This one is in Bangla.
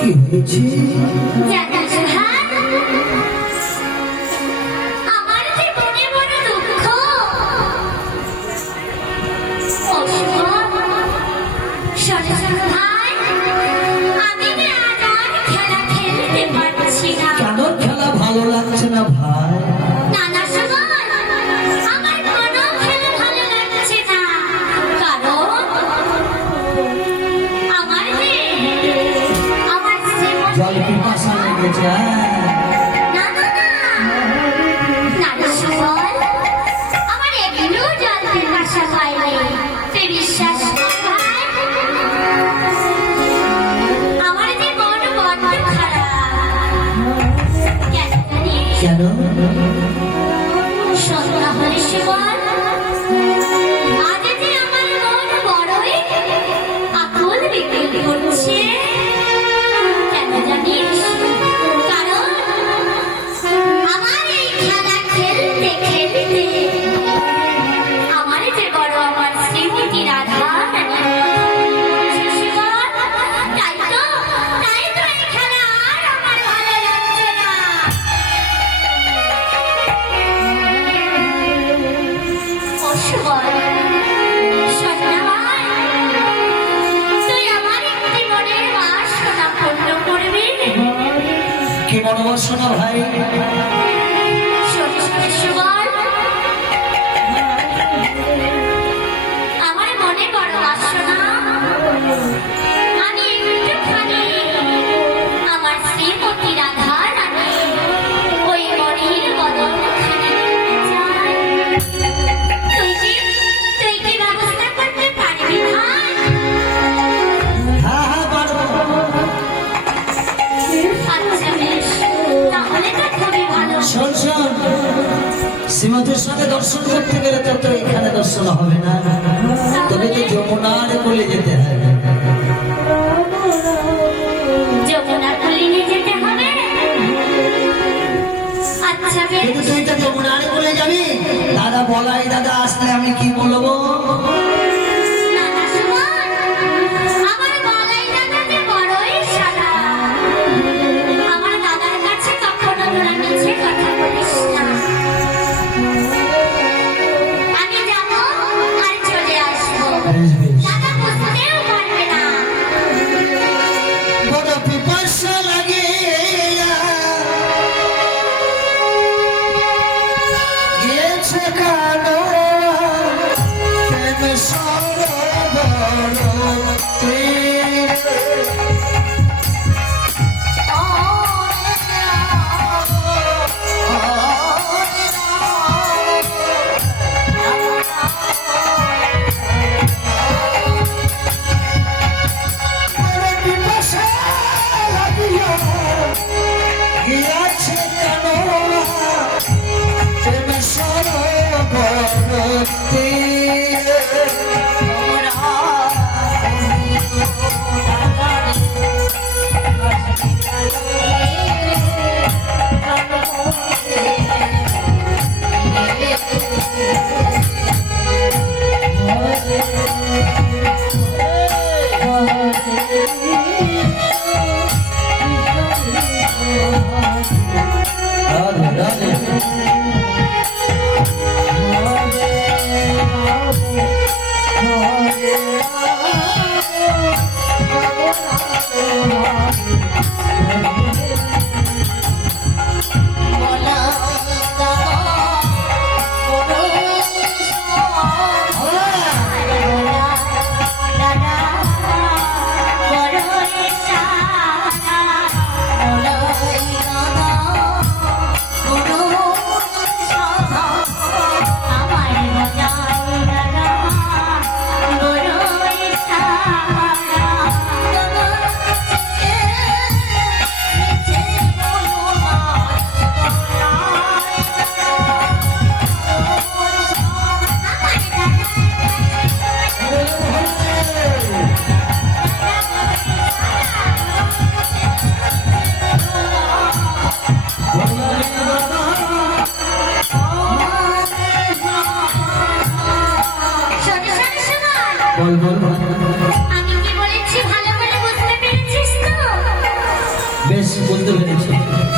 কি হয়েছে? আমার জীবনে বড় দুঃখ। ভাই, আমি আজ আর খেলা খেলতে পারছি না। কেন খেলা ভালো লাগছে না ভাই? নানা সময় আমার কোনো খেলা ভালো লাগছে না, কারণ আমার জল পিপাসা লেগেছে। না না না, নানা সময় আমার এগুলো জল পিপাসা পাইনি। তুই বিশ্বাস কর ভাই, আমার যে মন বড্ড খারাপ। কেন জানিস? কেন? সন্ধ্যা হলে শিবন, আজ যে আমার মন বড়ই আকুল বিকুল করছে। কেন জানিস? কারণ আমার এই খেলা খেলতে খেলতে আমার যে বড় আমার শ্রীমতী রাধা তাই তো এই খেলা আর আমার ভালো লাগছে না। কি মনোবাসনা ভাই? আমার মনে বড় বাসনা, আমি একটুখানি আমার শ্রীমতী রাধা রানী ওই মনের বদন চাই। তুই কি ব্যবস্থা করতে পারবি ভাই? হ্যাঁ হ্যাঁ পারবো। আচ্ছা বেশ, তাহলে তো খুবই ভালো। শোন শোন, শ্রীমতীর সঙ্গে দর্শন করতে গেলে তো এখানে দর্শন হবে না, তবে তো যমুনার কোলে যেতে হবে। যমুনার কোলে যেতে হবে? আচ্ছা বেশ। কিন্তু তুই তো যমুনার কোলে যাবি, দাদা বলাই দাদা আসলে আমি কি বলবো? নানা সুমন, আমার বলাই দাদা যে বড়ই সাদা। আমার দাদার কাছে কখনো তোরা মিছে কথা বলিস না। আমি যাব আর চলে আসবো, বেশ বেশ। দাদা বুঝতেও পারবে না। বড় পিপাসা লাগে গেছে কানো প্রেম সরোবরে। বড় পিপাসা লাগিয়া গিয়াছে কানো প্রেম সরোবরে। রাধে রাধে। বুঝতে পেরেছি